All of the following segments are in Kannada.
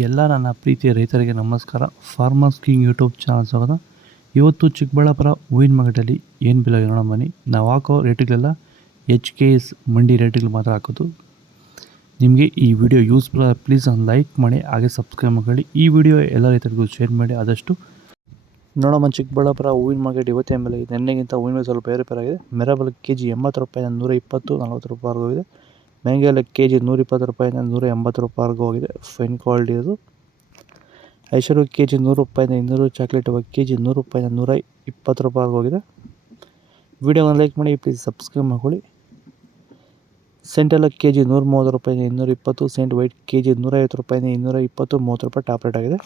ಎಲ್ಲ ನನ್ನ ಪ್ರೀತಿಯ ರೈತರಿಗೆ ನಮಸ್ಕಾರ. ಫಾರ್ಮರ್ಸ್ ಕಿಂಗ್ ಯೂಟ್ಯೂಬ್ ಚಾನಲ್ ಸ್ವಾಗತ. ಇವತ್ತು ಚಿಕ್ಕಬಳ್ಳಾಪುರ ಹೂವಿನ ಮಾರ್ಕೆಟಲ್ಲಿ ಏನು ಬೆಲೆ ನೋಡೋಣ ಬನ್ನಿ. ನಾವು ಹಾಕೋ ರೇಟ್ಗಳೆಲ್ಲ HKS ಮಂಡಿ ರೇಟ್ಗಳು ಮಾತ್ರ ಹಾಕೋದು. ನಿಮಗೆ ಈ ವಿಡಿಯೋ ಯೂಸ್ಫುಲ್ ಪ್ಲೀಸ್ ಒಂದು ಲೈಕ್ ಮಾಡಿ, ಹಾಗೆ ಸಬ್ಸ್ಕ್ರೈಬ್ ಮಾಡಿ. ಈ ವಿಡಿಯೋ ಎಲ್ಲ ರೈತರಿಗೂ ಶೇರ್ ಮಾಡಿ ಆದಷ್ಟು. ನೋಡೋಣ ಚಿಕ್ಕಬಳ್ಳಾಪುರ ಹೂವಿನ ಮಾರ್ಕೆಟ್ ಇವತ್ತೇ ಬೆಲೆ ಇದೆ. ನಿನ್ನೆಗಿಂತ ಹೂವಿನ ಮೇಲೆ ಸ್ವಲ್ಪ ಏರುಪೇರಾಗಿದೆ. ಮೆರಬಲ್ KG 80 ರೂಪಾಯಿಂದ 120, 40 ರೂಪಾಯಿವರೆಗೂ ಹೋಗಿದೆ. ಮ್ಯಾಂಗೋ KG 120 ರೂಪಾಯಿಂದ 180 ರೂಪಾಯಿವರೆಗೂ ಹೋಗಿದೆ. ಫೈನ್ ಕ್ವಾಲಿಟಿ ಅದು. ಐಶ್ವರ್ಯ KG 100 ರೂಪಾಯಿಂದ 200, ಚಾಕ್ಲೇಟ್ KG 100 ರೂಪಾಯಿಂದ 120 ರೂಪಾಯಿವರೆಗೂ ಹೋಗಿದೆ. ವಿಡಿಯೋವನ್ನು ಲೈಕ್ ಮಾಡಿ, ಪ್ಲೀಸ್ ಸಬ್ಸ್ಕ್ರೈಬ್ ಮಾಡ್ಕೊಳ್ಳಿ. ಸೆಂಟೆಲ್ಲ KG 130 ರೂಪಾಯಿಂದ 220, ಸೆಂಟ್ ವೈಟ್ KG 150 ರೂಪಾಯಿಂದ 220, 30 ರೂಪಾಯಿ ಟಾಪ್ ರೇಟ್ ಆಗಿದೆ.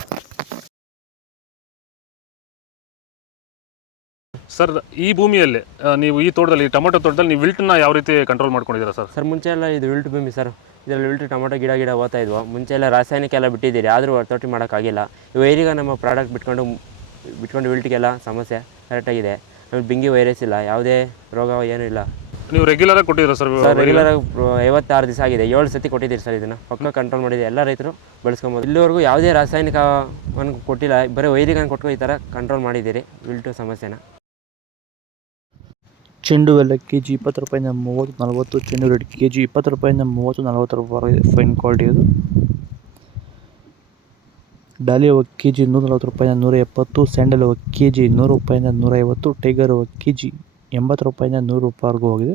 ಸರ್, ಈ ಭೂಮಿಯಲ್ಲಿ ನೀವು ಈ ತೋಟದಲ್ಲಿ ಟೊಮೊಟೊ ತೋಟದಲ್ಲಿ ನೀವು ವಿಲ್ಟನ್ನ ಯಾವ ರೀತಿ ಕಂಟ್ರೋಲ್ ಮಾಡ್ಕೊಂಡಿದ್ದೀರಾ ಸರ್? ಸರ್, ಮುಂಚೆ ಎಲ್ಲ ಇದು ವಿಲ್ಟ್ ಭೂಮಿ ಸರ್. ಇದರಲ್ಲಿ ವಿಲ್ಟ್ ಟೊಮೊಟೊ ಗಿಡ ಓದ್ತಾ ಇದ್ವು. ಮುಂಚೆ ಎಲ್ಲ ರಾಸಾಯನಿಕ ಎಲ್ಲ ಬಿಟ್ಟಿದ್ದೀರಿ, ಆದರೂ ವರ್ತೋಟಿ ಮಾಡೋಕ್ಕಾಗಿಲ್ಲ. ಈಗ ನಮ್ಮ ಪ್ರಾಡಕ್ಟ್ ಬಿಟ್ಕೊಂಡು ವಿಲ್ಟಿಗೆಲ್ಲ ಸಮಸ್ಯೆ ಕರೆಕ್ಟಾಗಿದೆ. ಆಮೇಲೆ ಬಿಂಗಿ ವೈರಸ್ ಇಲ್ಲ, ಯಾವುದೇ ರೋಗ ಏನೂ ಇಲ್ಲ. ನೀವು ರೆಗ್ಯುಲರಾಗಿ ಕೊಟ್ಟಿದ್ದೀರಾ ಸರ್? ರೆಗ್ಯುಲರಾಗಿ 56 ದಿವಸ ಆಗಿದೆ, 7 ಸತಿ ಕೊಟ್ಟಿದ್ದೀರಿ ಸರ್. ಇದನ್ನು ಪಕ್ಕ ಕಂಟ್ರೋಲ್ ಮಾಡಿದೆ, ಎಲ್ಲ ರೈತರು ಬಳಸ್ಕೊಬೋದು. ಇಲ್ಲಿವರೆಗೂ ಯಾವುದೇ ರಾಸಾಯನಿಕವನ್ನು ಕೊಟ್ಟಿಲ್ಲ, ಬರೀ ವೈರಿಗನ್ನು ಕೊಟ್ಕೊಂಡು ಈ ಥರ ಕಂಟ್ರೋಲ್ ಮಾಡಿದ್ದೀರಿ ವಿಲ್ಟು ಸಮಸ್ಯೆನ. ಚೆಂಡು ಎಲ್ಲ KG 20 ರೂಪಾಯಿಂದ 30, 40, ಚೆಂಡು ರೆಡ್ KG 20 ರೂಪಾಯಿಂದ 30, 40 ರೂಪಾಯಿ ಫೈನ್ ಕ್ವಾಲಿಟಿ ಅದು. ಡಾಲಿ KG 140 ರೂಪಾಯಿಂದ 170, ಸ್ಯಾಂಡಲ್ KG 100 ರೂಪಾಯಿಂದ 150, ಟೈಗರ್ KG 80 ರೂಪಾಯಿಂದ 100 ರೂಪಾಯಿವರೆಗೂ ಹೋಗಿದೆ.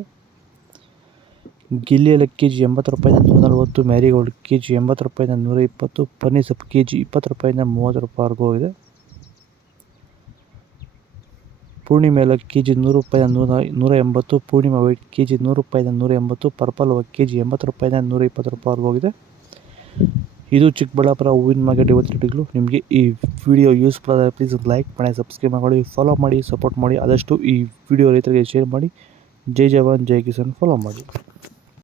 ಗಿಲ್ಲಿ ಎಲ್ಲ KG 80 ರೂಪಾಯಿಂದ 140, ಮ್ಯಾರಿಗೋಲ್ಡ್ KG 80 ರೂಪಾಯಿಂದ 120, ಪನ್ನೀರ್ ಸೊಪ್ಪು KG 20 ರೂಪಾಯಿಂದ 30 ರೂಪಾಯಿವರೆಗೂ ಹೋಗಿದೆ. ಪೂರ್ಣಿಮೆ ಎಲ್ಲ KG 100 ರೂಪಾಯಿಂದ 180, ಪೂರ್ಣಿಮಾ ವೈಟ್ KG 100 ರೂಪಾಯಿಂದ 180, ಪರ್ಪಲ್ KG 80 ರೂಪಾಯಿಂದ 120 ರೂಪಾಯಿವರೆಗೂ ಹೋಗಿದೆ. ಇದು ಚಿಕ್ಕಬಳ್ಳಾಪುರ ಹೂವಿನ ಮಾರ್ಕೆಟ್ ಇವತ್ತು ರೇಟ್ಗಳು. ನಿಮಗೆ ಈ ವಿಡಿಯೋ ಯೂಸ್ಫುಲ್ ಆದರೆ ಪ್ಲೀಸ್ ಲೈಕ್ ಮಾಡಿ, ಸಬ್ಸ್ಕ್ರೈಬ್ ಮಾಡಿ, ಫಾಲೋ ಮಾಡಿ, ಸಪೋರ್ಟ್ ಮಾಡಿ. ಆದಷ್ಟು ಈ ವಿಡಿಯೋ ರೈತರಿಗೆ ಶೇರ್ ಮಾಡಿ. ಜೈ ಜವಾನ್ ಜೈ ಕಿಸಾನ್ ಫಾಲೋ ಮಾಡಿ.